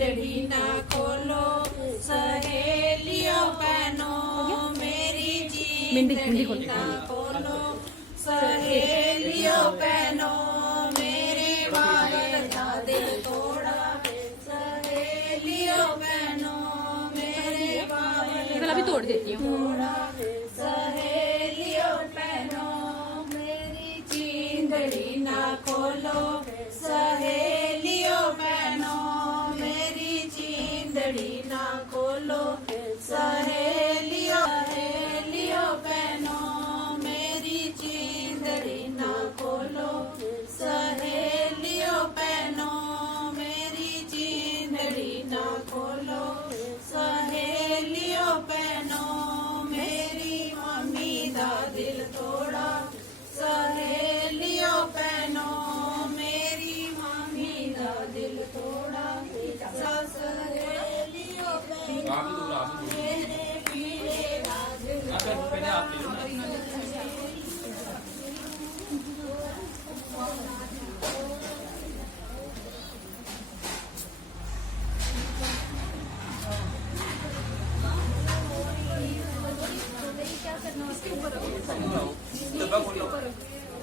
जिंदड़ी ना खोलो सहेलियों बहनों मेरी जिंदड़ी ना खोलो सहेलियों बहनों मेरे वाले का दिल तोड़ा सहेलियों बहनों मेरे वाले भी तोड़ देती हूँ। सहेलियों बहनों मेरी जिंदड़ी ना खोलो सहेलियों बहनों मेरी जिंदड़ी ना खोलो सहेलियों सहेलियों बहनों मेरी जिंदड़ी ना खोलो सहेलियों बहनों मेरी जिंदड़ी ना खोलो सहेलियों बहनों मेरी मम्मी दा दिल तोड़ा सहेलियों बहनों मेरी मम्मी दा दिल तोड़ा सहेलियों बहनों मेरे पीड़े दा दिल तोड़ा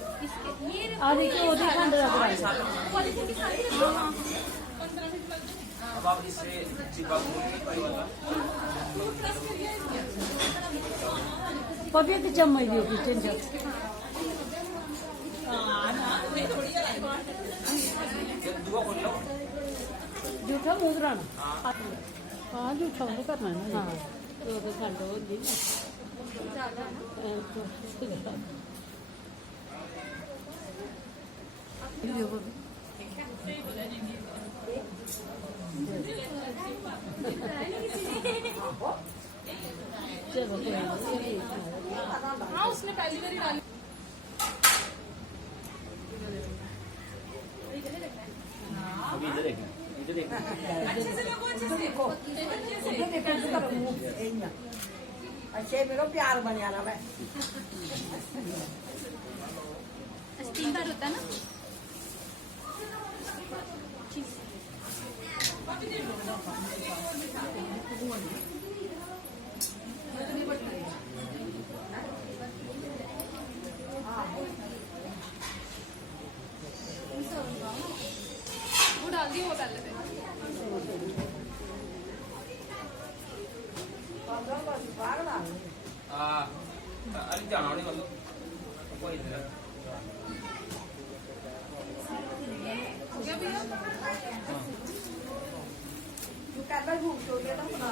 देखिए वो खंड रख रहा है। अब आप इससे चिपका पवित्र चम्मच भी होगी चंचल जूठा मुंह कराना हाँ जूठा मुंह करना है हाँ तो खंड होगी हाँ उसने पहली बार डाली इधर देखना इधर देखना अच्छे से लोगों अच्छे से देखो अच्छे मेरा प्यार बनिया ना मैं तीन बार होता है ना वो डाल दिया वो पहले पे अरे जाना नहीं मतलब कोई इधर हो गया भैया कहता घूम तो ये तो बना